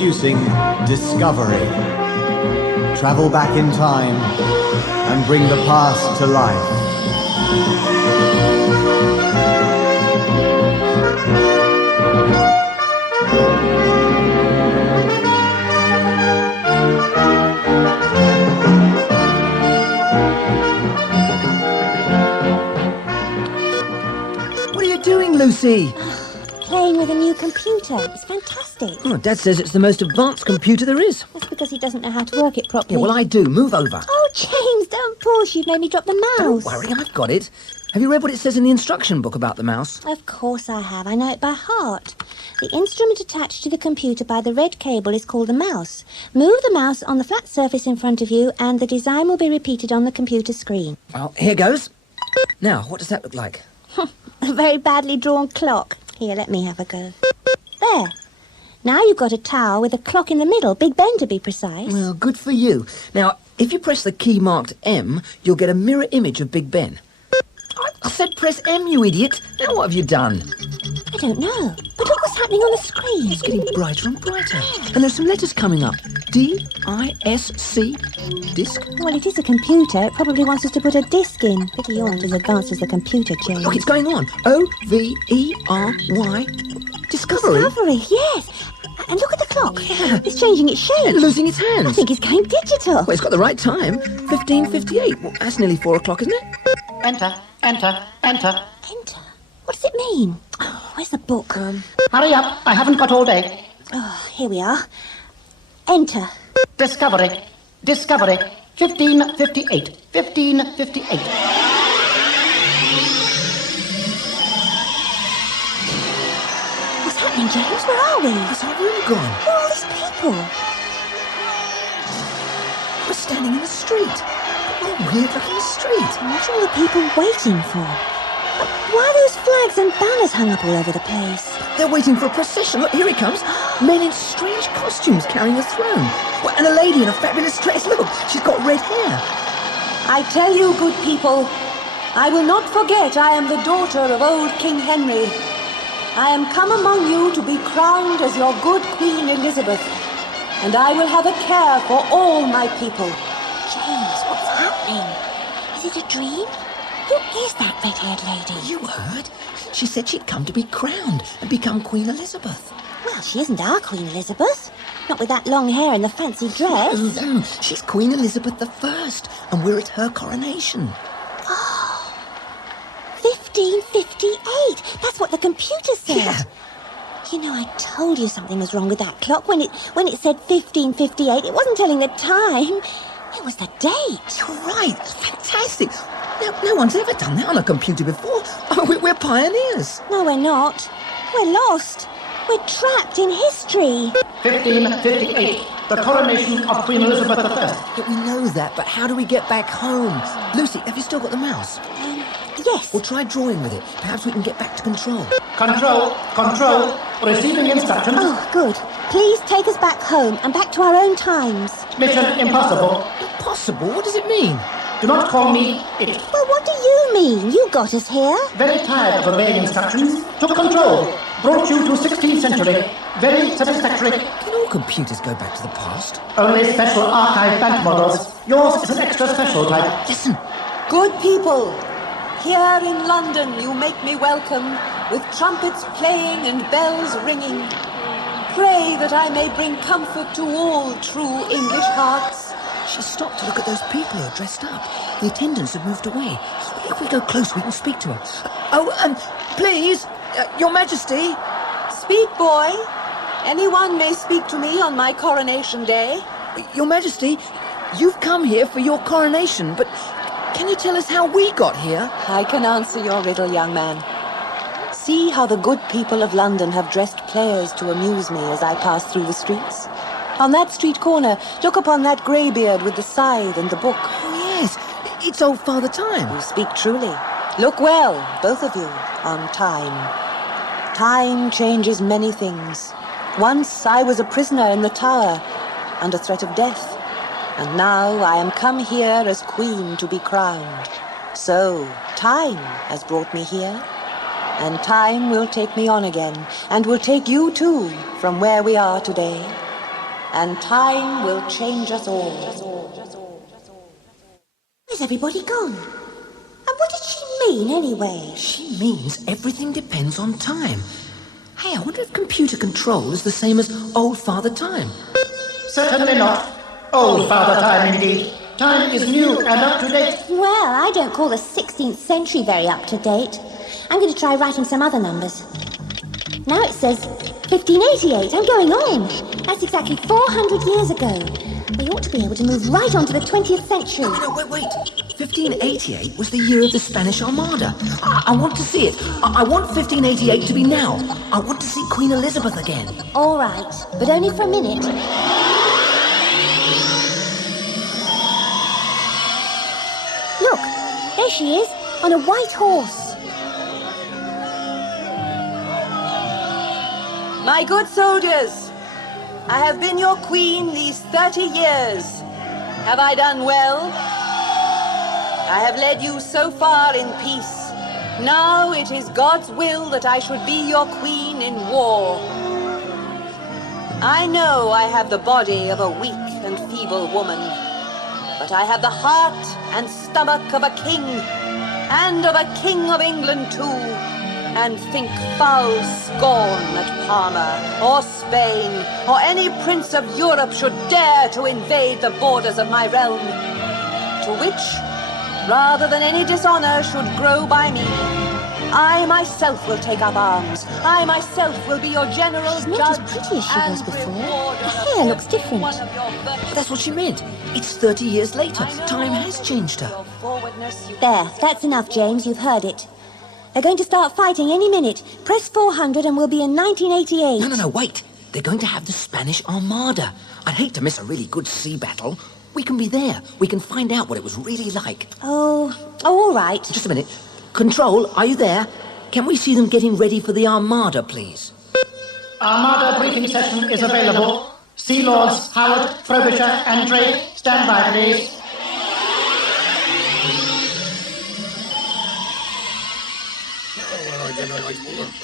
Introducing Discovery. Travel back in time and bring the past to life. What are you doing, Lucy? Playing with a new computer. It's fantastic. Oh, Dad says it's the most advanced computer there is. That's because he doesn't know how to work it properly. Yeah, well, I do. Move over. Oh, James, don't push. You've made me drop the mouse. Don't worry, I've got it. Have you read what it says in the instruction book about the mouse? Of course I have. I know it by heart. The instrument attached to the computer by the red cable is called a mouse. Move the mouse on the flat surface in front of you and the design will be repeated on the computer screen. Well, here goes. Now, what does that look like? A very badly drawn clock. Here, let me have a go. There. Now you've got a tower with a clock in the middle, Big Ben to be precise. Well, good for you. Now, if you press the key marked M, you'll get a mirror image of Big Ben. I said press M, you idiot. Now what have you done? I don't know. But look what's happening on the screen. It's getting brighter and brighter. And there's some letters coming up. D-I-S-C. Disc. Well, it is a computer. It probably wants us to put a disc in. Pity you're not as advanced as the computer, James. Look, it's going on. O-V-E-R-Y. Discovery. Discovery, yes. And look at the clock. Yeah. It's changing its shape. And losing its hands. I think it's going digital. Well, it's got the right time. 15:58. Well, that's nearly 4 o'clock, isn't it? Enter, enter, enter. Enter? What does it mean? Oh, where's the book? Hurry up, I haven't got all day. Oh, here we are. Enter. Discovery, discovery. 15:58, 15:58. What's happening, James? Where are we? Where's our room gone? Where are all these people? We're standing in the street. What a weird-looking street. What are all the people waiting for? Why are those flags and banners hung up all over the place? They're waiting for a procession. Look, here he comes. Men in strange costumes carrying a throne. Well, and a lady in a fabulous dress. Look, she's got red hair. I tell you, good people, I will not forget I am the daughter of old King Henry. I am come among you to be crowned as your good Queen Elizabeth, and I will have a care for all my people. James, what's happening? Is it a dream? Who is that red-haired lady? You heard? She said she'd come to be crowned and become Queen Elizabeth. Well, she isn't our Queen Elizabeth. Not with that long hair and the fancy dress. No, she's Queen Elizabeth I, and we're at her coronation. 15:58. That's what the computer said. Yeah. You know, I told you something was wrong with that clock. When it said 15:58, it wasn't telling the time. It was the date. You're right. It's fantastic. No one's ever done that on a computer before. Oh, we're pioneers. No, we're not. We're lost. We're trapped in history. 15:58, the coronation of Queen Elizabeth I. Yeah, we know that, but how do we get back home? Lucy, have you still got the mouse? Yes. Well, try drawing with it. Perhaps we can get back to control. Control, control, receiving instructions. Oh, good. Please take us back home and back to our own times. Mission impossible. Impossible? What does it mean? Do not call me it. Well, what do you mean? You got us here. Very tired of obeying instructions. Took control. Brought you to 16th century. Very satisfactory. Can all computers go back to the past? Only special archive bank models. Yours is an extra special type. Listen. Good people, here in London you make me welcome with trumpets playing and bells ringing. Pray that I may bring comfort to all true English hearts. She stopped to look at those people who are dressed up. The attendants have moved away. If we go close, we can speak to her. Please, Your Majesty. Speak, boy. Anyone may speak to me on my coronation day. Your Majesty, you've come here for your coronation, but can you tell us how we got here? I can answer your riddle, young man. See how the good people of London have dressed players to amuse me as I pass through the streets. On that street corner, look upon that greybeard with the scythe and the book. Oh, yes. It's old Father Time. You speak truly. Look well, both of you, on time. Time changes many things. Once I was a prisoner in the tower, under threat of death. And now I am come here as queen to be crowned. So, time has brought me here. And time will take me on again, and will take you too, from where we are today. and time will change us all. Where's everybody gone? And what did she mean, anyway? She means everything depends on time. Hey, I wonder if computer control is the same as Old Father Time. Certainly not. Old Father Time, indeed. Time is new and up to date. Well, I don't call the 16th century very up to date. I'm going to try writing some other numbers. Now it says 1588. I'm going on. That's exactly 400 years ago. We ought to be able to move right on to the 20th century. No, wait. 1588 was the year of the Spanish Armada. I want to see it. I want 1588 to be now. I want to see Queen Elizabeth again. All right, but only for a minute. Look, there she is, on a white horse. My good soldiers, I have been your queen these 30 years. Have I done well? I have led you so far in peace. Now it is God's will that I should be your queen in war. I know I have the body of a weak and feeble woman, but I have the heart and stomach of a king, and of a king of England too, and think foul scorn that Parma, or Spain, or any prince of Europe should dare to invade the borders of my realm, to which, rather than any dishonor should grow by me, I myself will take up arms. I myself will be your general She's not judge as pretty as she was and before. rewarder Her hair looks different. one of your virtues. That's what she meant. It's 30 years later. Time has changed her. Your forwardness, you There, that's enough, James. You've heard it. They're going to start fighting any minute. Press 400 and we'll be in 1988. No, wait. They're going to have the Spanish Armada. I'd hate to miss a really good sea battle. We can be there. We can find out what it was really like. Oh, all right. Just a minute. Control, are you there? Can we see them getting ready for the Armada, please? Armada briefing session is available. Sea Lords Howard, Frobisher, and Drake, stand by, please.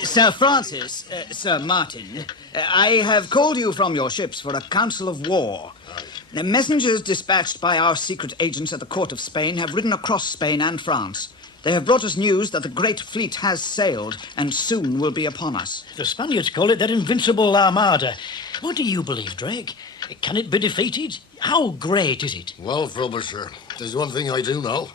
Sir Francis, Sir Martin, I have called you from your ships for a council of war. The messengers dispatched by our secret agents at the court of Spain have ridden across Spain and France. They have brought us news that the great fleet has sailed and soon will be upon us. The Spaniards call it their invincible Armada. What do you believe, Drake? Can it be defeated? How great is it? Well, Frobisher, there's one thing I do know.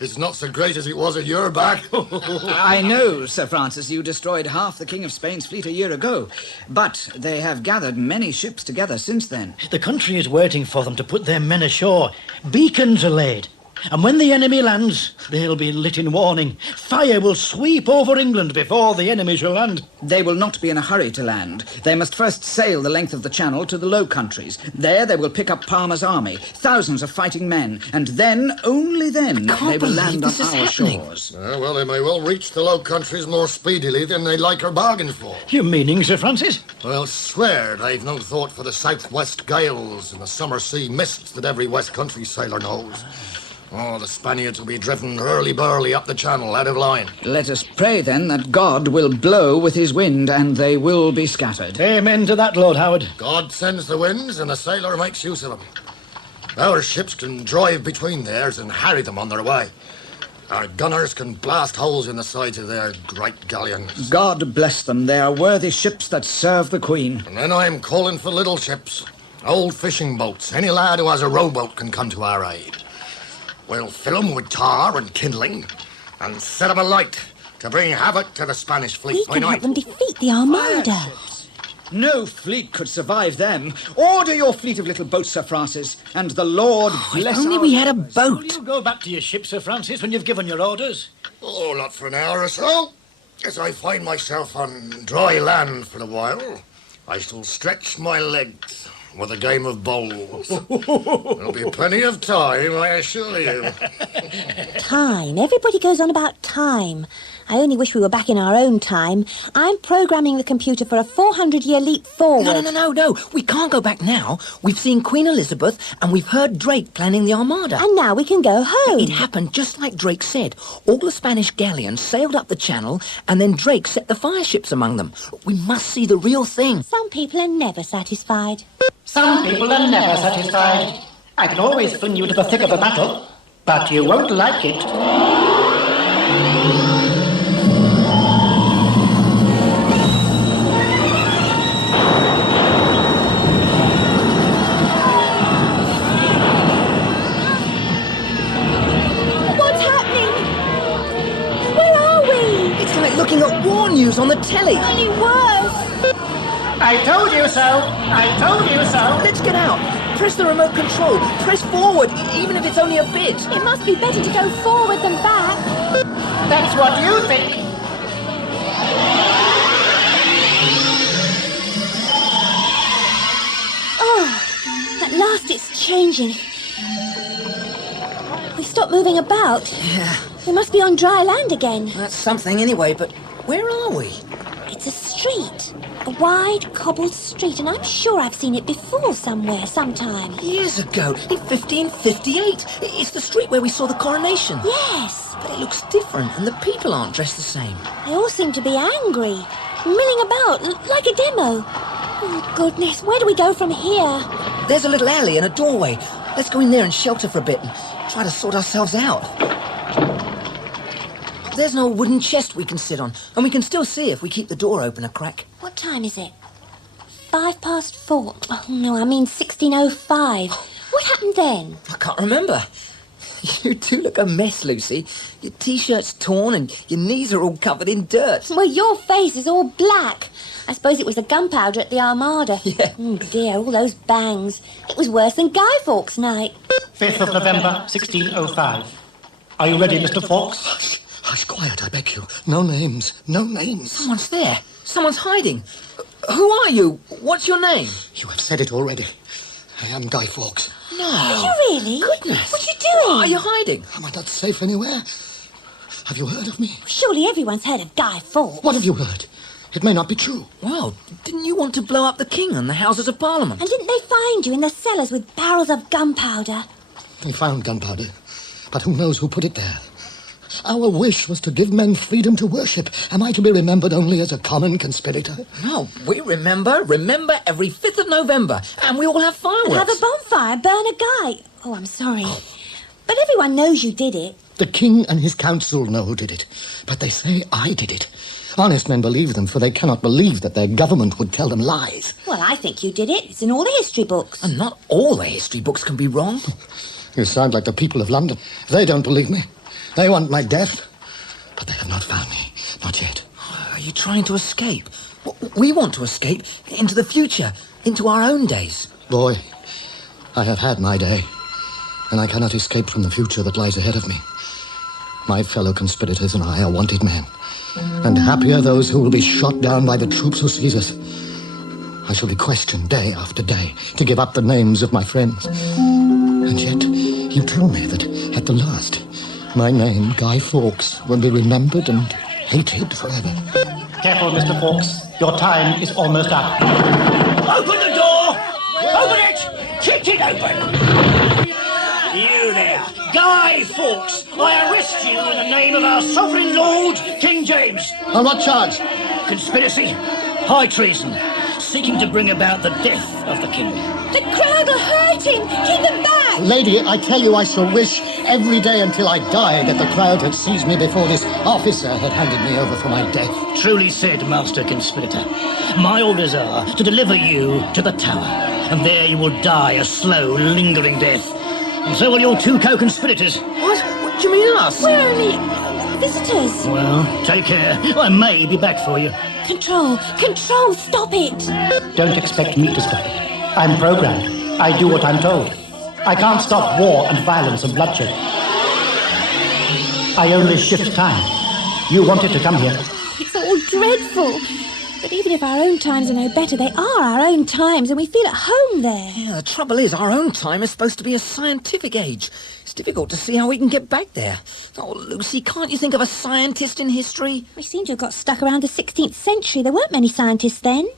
It's not so great as it was a year back. I know, Sir Francis, you destroyed half the King of Spain's fleet a year ago, but they have gathered many ships together since then. The country is waiting for them to put their men ashore. Beacons are laid. And when the enemy lands, they'll be lit in warning. Fire will sweep over England before the enemy shall land. They will not be in a hurry to land. They must first sail the length of the channel to the Low Countries. There they will pick up Parma's army, thousands of fighting men, and then, only then, they will land on our shores. Well, they may well reach the Low Countries more speedily than they like our bargains for. Your meaning, Sir Francis? Well, swear they've no thought for the southwest gales and the summer sea mists that every West Country sailor knows. Oh, the Spaniards will be driven hurly-burly up the channel, out of line. Let us pray, then, that God will blow with his wind, and they will be scattered. Amen to that, Lord Howard. God sends the winds, and the sailor makes use of them. Our ships can drive between theirs and harry them on their way. Our gunners can blast holes in the sides of their great galleons. God bless them. They are worthy ships that serve the Queen. And then I'm calling for little ships, old fishing boats. Any lad who has a rowboat can come to our aid. We'll fill 'em with tar and kindling and set 'em alight to bring havoc to the Spanish fleet We by can night. help them defeat the Armada. Fireships. No fleet could survive them. Order your fleet of little boats, Sir Francis, and the Lord bless If only our we had a cause. Will boat. you go back to your ship, Sir Francis, when you've given your orders? Oh, not for an hour or so. As I find myself on dry land for a while, I shall stretch my legs with a game of bowls. There'll be plenty of time, I assure you. Time. Everybody goes on about time. I only wish we were back in our own time. I'm programming the computer for a 400-year leap forward. No. We can't go back now. We've seen Queen Elizabeth and we've heard Drake planning the Armada. And now we can go home. It happened just like Drake said. All the Spanish galleons sailed up the channel and then Drake set the fireships among them. We must see the real thing. Some people are never satisfied. Some people are never satisfied. I can always fling you into the thick of the battle, but you won't like it. What's happening? Where are we? It's like looking at war news on the telly. Only worse. I told you so! I told you so! Let's get out. Press the remote control. Press forward, even if it's only a bit. It must be better to go forward than back. That's what you think! Oh, at last it's changing. We stopped moving about. Yeah, We must be on dry land again. that's something anyway, but where are we? It's a street. A wide, cobbled street, and I'm sure I've seen it before somewhere, sometime. Years ago, in 1558. It's the street where we saw the coronation. Yes. But it looks different, and the people aren't dressed the same. They all seem to be angry, milling about, like a demo. Oh, goodness, where do we go from here? There's a little alley and a doorway. Let's go in there and shelter for a bit and try to sort ourselves out. There's an old wooden chest we can sit on, and we can still see if we keep the door open a crack. What time is it? 4:05. Oh, no, I mean 16:05. What happened then? I can't remember. You do look a mess, Lucy. Your T-shirt's torn and your knees are all covered in dirt. Well, your face is all black. I suppose it was the gunpowder at the Armada. Yeah. Oh, dear, all those bangs. It was worse than Guy Fawkes' night. 5th of November, 1605. Are you ready, Mr. Fawkes? Hush, quiet, I beg you. No names. No names. Someone's there. Someone's hiding. Who are you? What's your name? You have said it already. I am Guy Fawkes. No. Are you really? Goodness. What are you doing? Are you hiding? Am I not safe anywhere? Have you heard of me? Surely everyone's heard of Guy Fawkes. What have you heard? It may not be true. Well, didn't you want to blow up the king and the Houses of Parliament? And didn't they find you in the cellars with barrels of gunpowder? They found gunpowder, but who knows who put it there? Our wish was to give men freedom to worship. Am I to be remembered only as a common conspirator? No, we remember every 5th of November, and we all have fireworks. And have a bonfire, burn a guy. Oh, I'm sorry. But everyone knows you did it. The king and his council know who did it, but they say I did it. Honest men believe them, for they cannot believe that their government would tell them lies. Well, I think you did it. It's in all the history books. And not all the history books can be wrong. You sound like the people of London. They don't believe me. They want my death, but they have not found me. Not yet. Are you trying to escape? We want to escape into the future, into our own days. Boy, I have had my day, and I cannot escape from the future that lies ahead of me. My fellow conspirators and I are wanted men, and happy are those who will be shot down by the troops who seize us. I shall be questioned day after day to give up the names of my friends. And yet, you tell me that at the last, my name, Guy Fawkes, will be remembered and hated forever. Careful, Mr. Fawkes. Your time is almost up. Open the door! Open it! Kick it open! You there, Guy Fawkes, I arrest you in the name of our sovereign lord, King James. On what charge? Conspiracy, high treason, seeking to bring about the death of the king. The crowd will hurt him. Keep them back. Lady, I tell you I shall wish every day until I die that the crowd had seized me before this officer had handed me over for my death. Truly said, Master Conspirator. My orders are to deliver you to the tower, and there you will die a slow, lingering death. And so will your two co-conspirators. What do you mean us? We're only visitors. Well, take care. I may be back for you. Control, stop it. Don't expect me to stop it. I'm programmed. I do what I'm told. I can't stop war and violence and bloodshed. I only shift time. You wanted to come here. It's all dreadful. But even if our own times are no better, they are our own times, and we feel at home there. Yeah, the trouble is, our own time is supposed to be a scientific age. It's difficult to see how we can get back there. Oh, Lucy, can't you think of a scientist in history? We seem to have got stuck around the 16th century. There weren't many scientists then.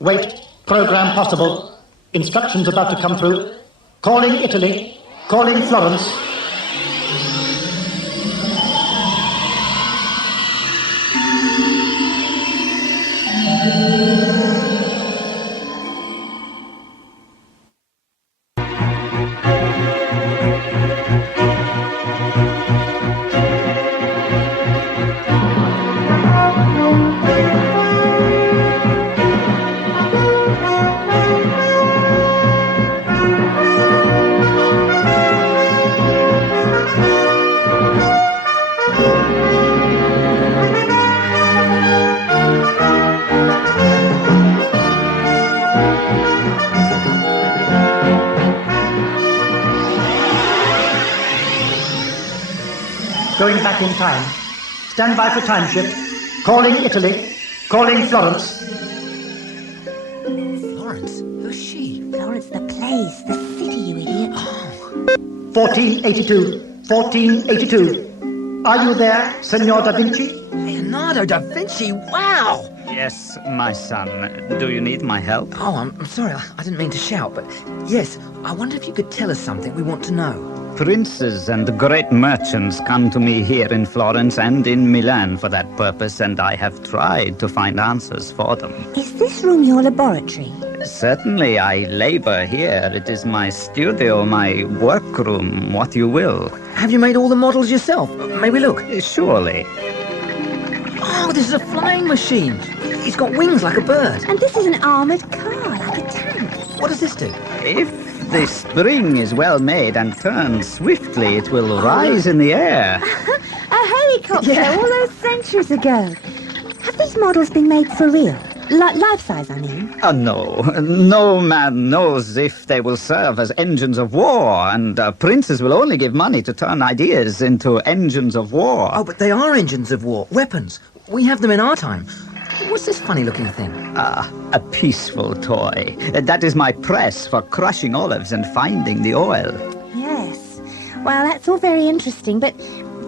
Wait. Program possible. Instructions about to come through. Calling Italy. Calling Florence. Going back in time. Stand by for time shift. Calling Italy. Calling Florence. Florence? Who's she? Florence, the place, the city, you idiot. 1482. 1482. Are you there, Signor Da Vinci? Leonardo Da Vinci, wow! Yes, my son. Do you need my help? Oh, I'm sorry, I didn't mean to shout, but yes, I wonder if you could tell us something we want to know. Princes and great merchants come to me here in Florence and in Milan for that purpose, and I have tried to find answers for them. Is this room your laboratory? Certainly, I labor here. It is my studio, my workroom, what you will. Have you made all the models yourself? May we look? Surely. Oh, this is a flying machine. It's got wings like a bird. And this is an armoured car, like a tank. What does this do? If the spring is well made and turns swiftly, it will rise in the air. A helicopter Yeah. all those centuries ago. Have these models been made for real? Life-size, I mean. No. No man knows if they will serve as engines of war, and princes will only give money to turn ideas into engines of war. Oh, but they are engines of war, weapons. We have them in our time. What's this funny-looking thing? A peaceful toy. That is my press for crushing olives and finding the oil. Yes. Well, that's all very interesting, but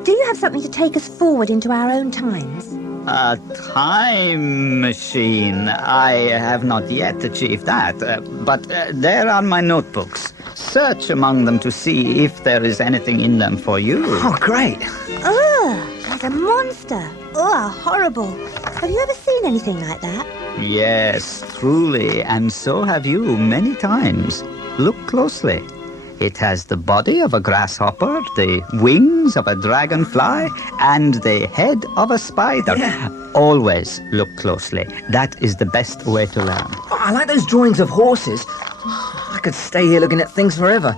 do you have something to take us forward into our own times? A time machine. I have not yet achieved that, but there are my notebooks. Search among them to see if there is anything in them for you. Oh, great. Ugh, there's a monster. Ugh, horrible. Have you ever seen anything like that? Yes, truly, and so have you many times. Look closely. It has the body of a grasshopper, the wings of a dragonfly, and the head of a spider. Yeah. Always look closely. That is the best way to learn. Oh, I like those drawings of horses. I could stay here looking at things forever.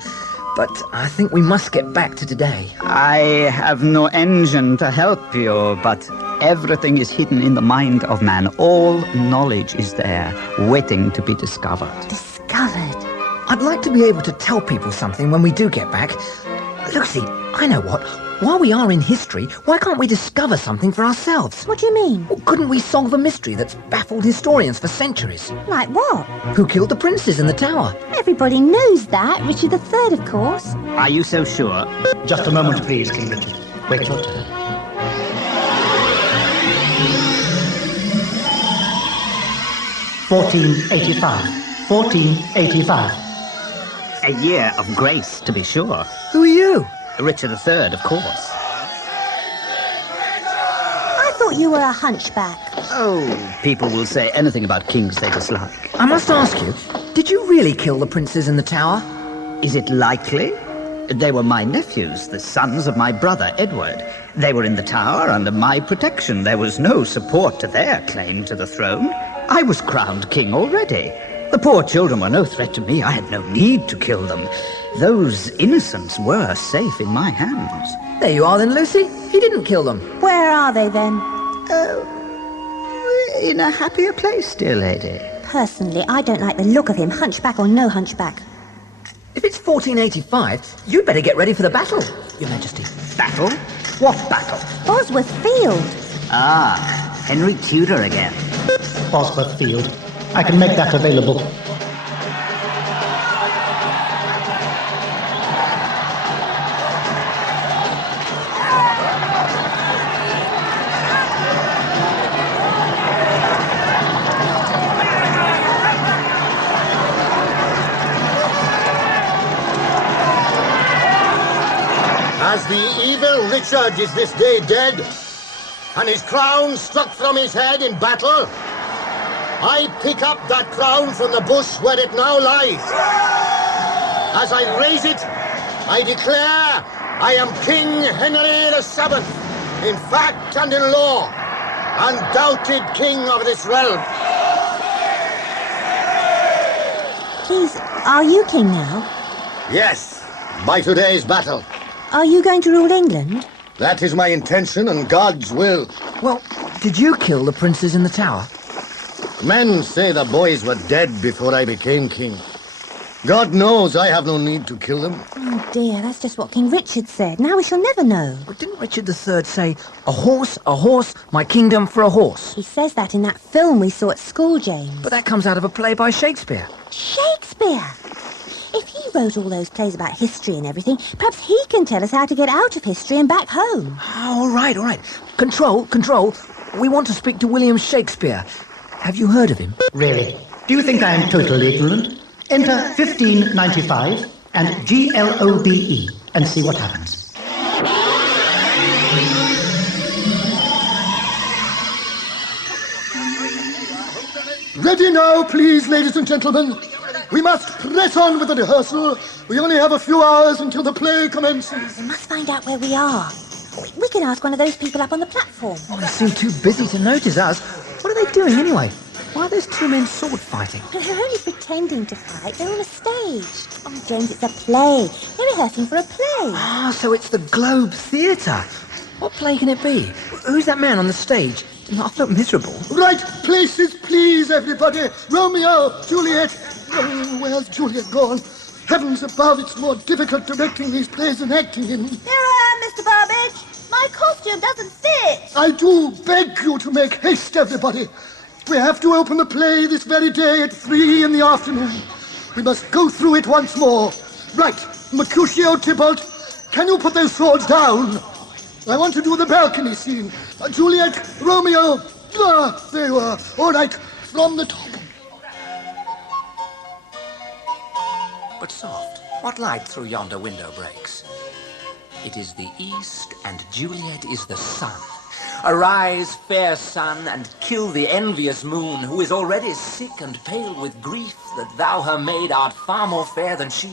But I think we must get back to today. I have no engine to help you, but everything is hidden in the mind of man. All knowledge is there, waiting to be discovered. Discovered. I'd like to be able to tell people something when we do get back. Look, see, I know what. While we are in history, why can't we discover something for ourselves? What do you mean? Well, couldn't we solve a mystery that's baffled historians for centuries? Like what? Who killed the princes in the tower? Everybody knows that. Richard III, of course. Are you so sure? Just a moment, please, King Richard. Wait your turn. $14.85. A year of grace, to be sure. Who are you? Richard III, of course. I thought you were a hunchback. Oh, people will say anything about kings they dislike. I must ask you, did you really kill the princes in the tower? Is it likely? They were my nephews, the sons of my brother, Edward. They were in the tower under my protection. There was no support to their claim to the throne. I was crowned king already. The poor children were no threat to me. I had no need to kill them. Those innocents were safe in my hands. There you are then, Lucy. He didn't kill them. Where are they then? In a happier place, dear lady. Personally, I don't like the look of him, hunchback or no hunchback. If it's 1485, you'd better get ready for the battle, Your Majesty. Battle? What battle? Bosworth Field. Ah, Henry Tudor again. Bosworth Field. I can make that available. As the evil Richard is this day dead, and his crown struck from his head in battle, I pick up that crown from the bush where it now lies. As I raise it, I declare I am King Henry VII, in fact and in law, undoubted king of this realm. Please, are you king now? Yes, by today's battle. Are you going to rule England? That is my intention and God's will. Well, did you kill the princes in the tower? Men say the boys were dead before I became king. God knows I have no need to kill them. Oh dear, that's just what King Richard said. Now we shall never know. But didn't Richard III say, a horse, my kingdom for a horse? He says that in that film we saw at school, James. But that comes out of a play by Shakespeare. Shakespeare! If he wrote all those plays about history and everything, perhaps he can tell us how to get out of history and back home. All right. Control. We want to speak to William Shakespeare. Have you heard of him? Really? Do you think I am totally ignorant? Enter 1595 and GLOBE and see what happens. Ready now, please, ladies and gentlemen. We must press on with the rehearsal. We only have a few hours until the play commences. We must find out where we are. We can ask one of those people up on the platform. Oh, they seem too busy to notice us. What are they doing anyway? Why are those two men sword fighting? They're only pretending to fight. They're on a stage. Oh, James, it's a play. They're rehearsing for a play. Ah, so it's the Globe Theatre. What play can it be? Who's that man on the stage? I look miserable. Right places, please, everybody. Romeo, Juliet. Oh, where's Juliet gone? Heavens above, it's more difficult directing these plays than acting in them. Here I am, Mr. Burbage. My costume doesn't fit. I do beg you to make haste, everybody. We have to open the play this very day at 3 in the afternoon. We must go through it once more. Right, Mercutio, Tybalt, can you put those swords down? I want to do the balcony scene. Juliet, Romeo, there you are. All right, from the top. But soft, what light through yonder window breaks? It is the east, and Juliet is the sun. Arise, fair sun, and kill the envious moon, who is already sick and pale with grief that thou, her maid, art far more fair than she.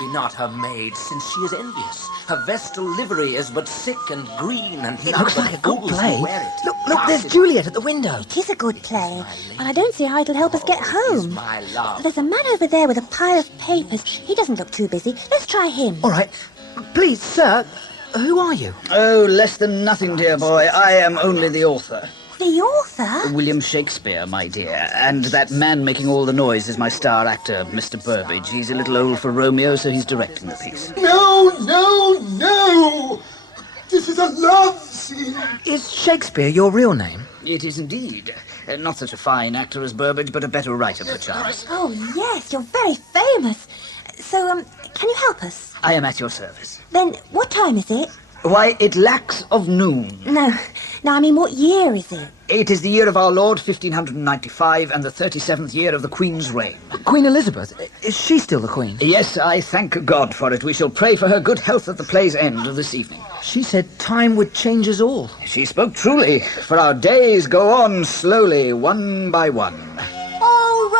Be not her maid, since she is envious. Her vestal livery is but sick and green, and It none looks but like a good fools play. who wear it. Look, there's Juliet at the window. It is a good play, but I don't see how it'll help us get home. My love. There's a man over there with a pile of papers. He doesn't look too busy. Let's try him. All right. Please, sir, who are you? Oh, less than nothing, dear boy. I am only the author. The author? William Shakespeare, my dear. And that man making all the noise is my star actor, Mr. Burbage. He's a little old for Romeo, so he's directing the piece. No! This is a love scene. Is Shakespeare your real name? It is indeed. Not such a fine actor as Burbage, but a better writer, perchance. Oh, yes, you're very famous. So, can you help us? I am at your service. Then, what time is it? Why, it lacks of noon. No, I mean, what year is it? It is the year of our Lord, 1595, and the 37th year of the Queen's reign. Queen Elizabeth? Is she still the Queen? Yes, I thank God for it. We shall pray for her good health at the play's end this evening. She said time would change us all. She spoke truly, for our days go on slowly, one by one. Oh,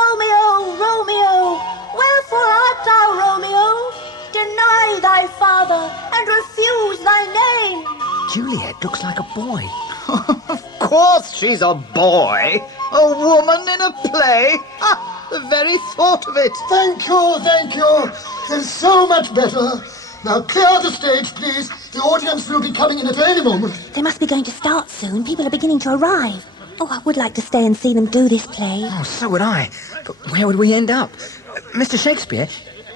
Romeo, wherefore art thou, Romeo? Deny thy father and refuse thy name. Juliet looks like a boy. Of course she's a boy. A woman in a play. The very thought of it. Thank you. There's so much better. Now clear the stage, please. The audience will be coming in at any moment. They must be going to start soon. People are beginning to arrive. Oh, I would like to stay and see them do this play. Oh, so would I. But where would we end up? Mr. Shakespeare,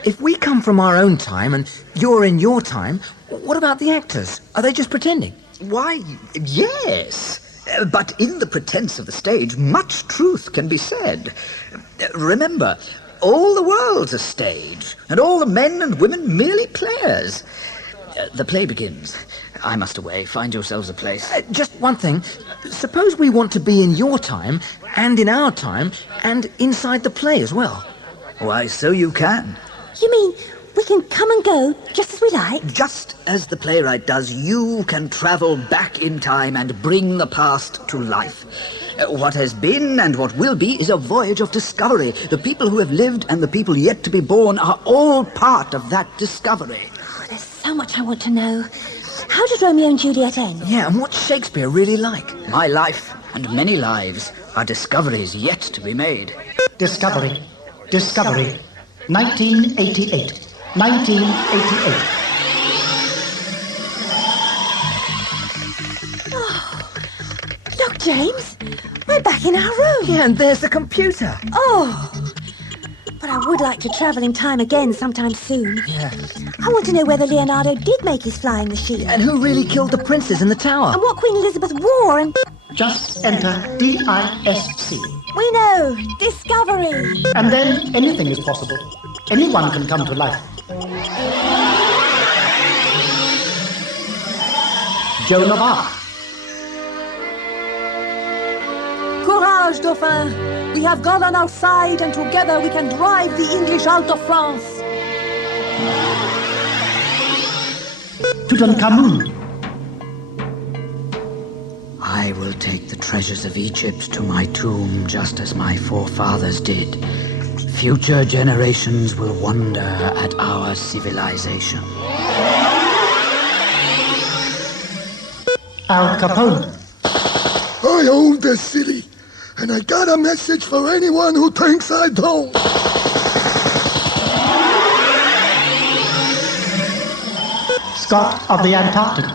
if we come from our own time and you're in your time, what about the actors? Are they just pretending? Why, yes. But in the pretense of the stage, much truth can be said. Remember, all the world's a stage, and all the men and women merely players. The play begins. I must away. Find yourselves a place. Just one thing. Suppose we want to be in your time, and in our time, and inside the play as well. Why, so you can. You mean we can come and go just as we like? Just as the playwright does, you can travel back in time and bring the past to life. What has been and what will be is a voyage of discovery. The people who have lived and the people yet to be born are all part of that discovery. Oh, there's so much I want to know. How did Romeo and Juliet end? Yeah, and what's Shakespeare really like? My life and many lives are discoveries yet to be made. Discovery. 1988. 1988. Look, James, we're back in our room. Yeah, and there's the computer. Oh, but I would like to travel in time again sometime soon. Yeah. I want to know whether Leonardo did make his flying machine. And who really killed the princes in the tower? And what Queen Elizabeth wore and... Just enter DISC. We know, discovery. And then anything is possible. Anyone can come to life. Joan of Arc. Courage, Dauphin. We have God on our side, and together we can drive the English out of France. Tutankhamun. I will take the treasures of Egypt to my tomb just as my forefathers did. Future generations will wonder at our civilization. Al Capone. I own this city, and I got a message for anyone who thinks I don't. Scott of the Antarctic.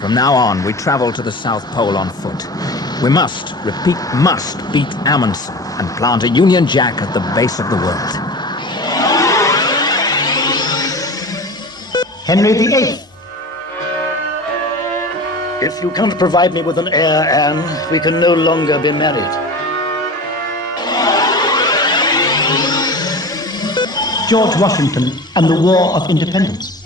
From now on, we travel to the South Pole on foot. We must, repeat, must beat Amundsen and plant a Union Jack at the base of the world. Henry VIII. If you can't provide me with an heir, Anne, we can no longer be married. George Washington and the War of Independence.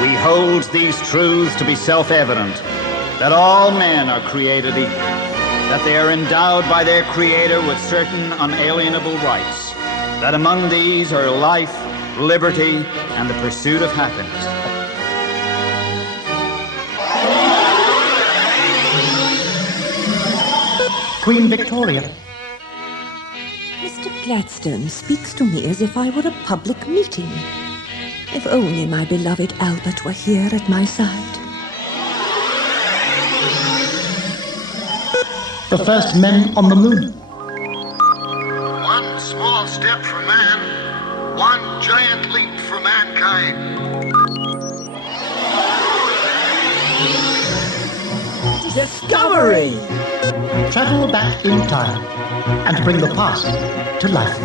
We hold these truths to be self-evident, that all men are created equal, that they are endowed by their Creator with certain unalienable rights, that among these are life, liberty, and the pursuit of happiness. Queen Victoria. Mr. Gladstone speaks to me as if I were a public meeting. If only my beloved Albert were here at my side. The first men on the moon. One small step for man, one giant leap for mankind. Discovery! Travel back in time and bring the past to life.